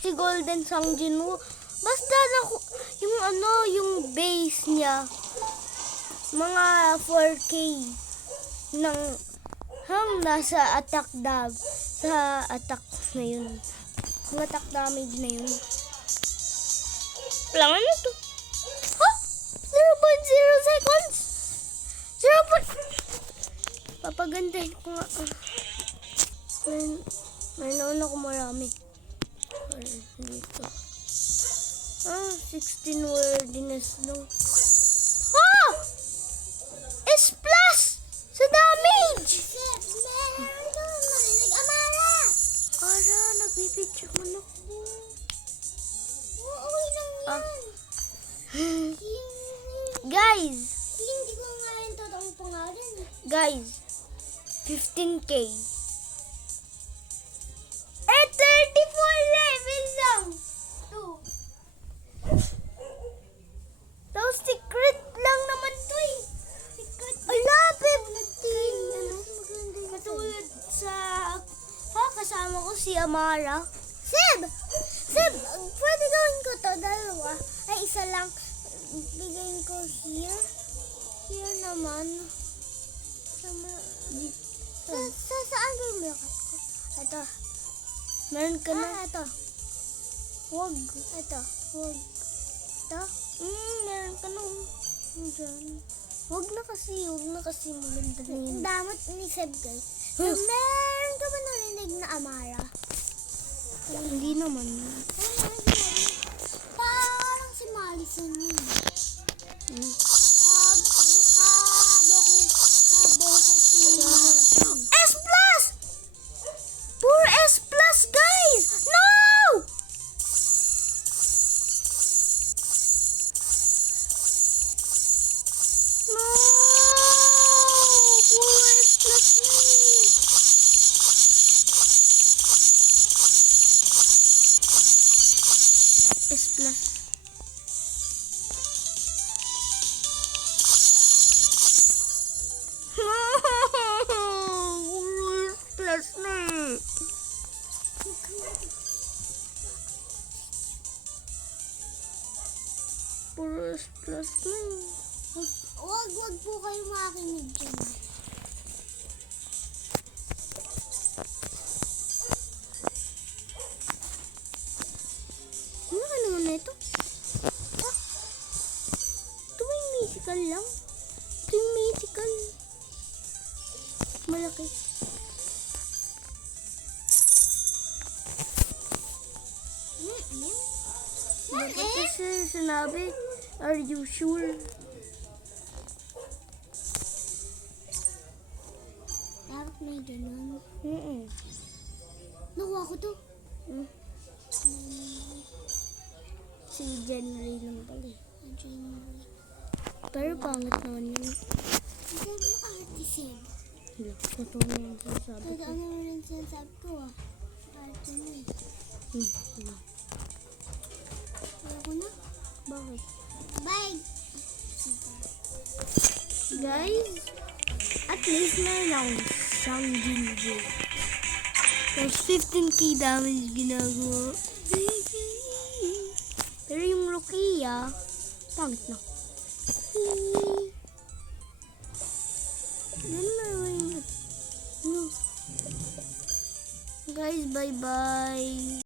si Golden Sang Jinwoo. Basta yung base niya mga 4K ng nasa attack sa attack na yun. Yung attack damage na yun. Wala nga na to. Ha? 0.0 seconds? 0. Papagandahin ko nga. May naon ako marami. Dito. 16 wordiness lang. Ah! S plus! Sa damage! Ara, nagbibidyo mo na ko. Okay lang yan. Guys! Hindi ko nga yung totoong pangalan. Guys, 15K. 34 level lang. Tapos secret lang naman to eh. Secret. Ala, 15. Katulad sa... Kasama ko si Amara. Seb, pwede gawin ko to, dalawa. Ay, isa lang. Bigayin ko here. Here naman. Saan ba yung lakas ko? Ito. Meron ka na. Ito. Wag. Ito. Huwag. Ito. Meron ka na. Diyan. Wag na kasi maganda na yun. Ang damot ni Seb, guys. So, meron ka ba narinig na Amara? Hindi naman. Parang si Malison yun. S plus! Puro S plus, guys! No! No! Puro S plus na S plus. Puro S plus na Puro S plus na Wag po kayo makinig dyan. Ano ka naman na ito? Ito ba yung musical lang? Ito yung musical. Malaki. Bakit kasi sinabi, are you sure? Dapat may ganun. Mm-mm. Nakuha ko to. Si January lang pala eh. January. Pero pangit naman yun. Ang sabi mo arte, Seb. Totoo naman sinasabi ko. Ano mo rin sinasabi ko ah. Arte mo eh. Kaya ko na. Bakit? Bye! Guys, at least meron akong isang Jinjo. Tapos 15k damage ginagawa. Pero yung Rukia, pangit na. Guys, bye-bye.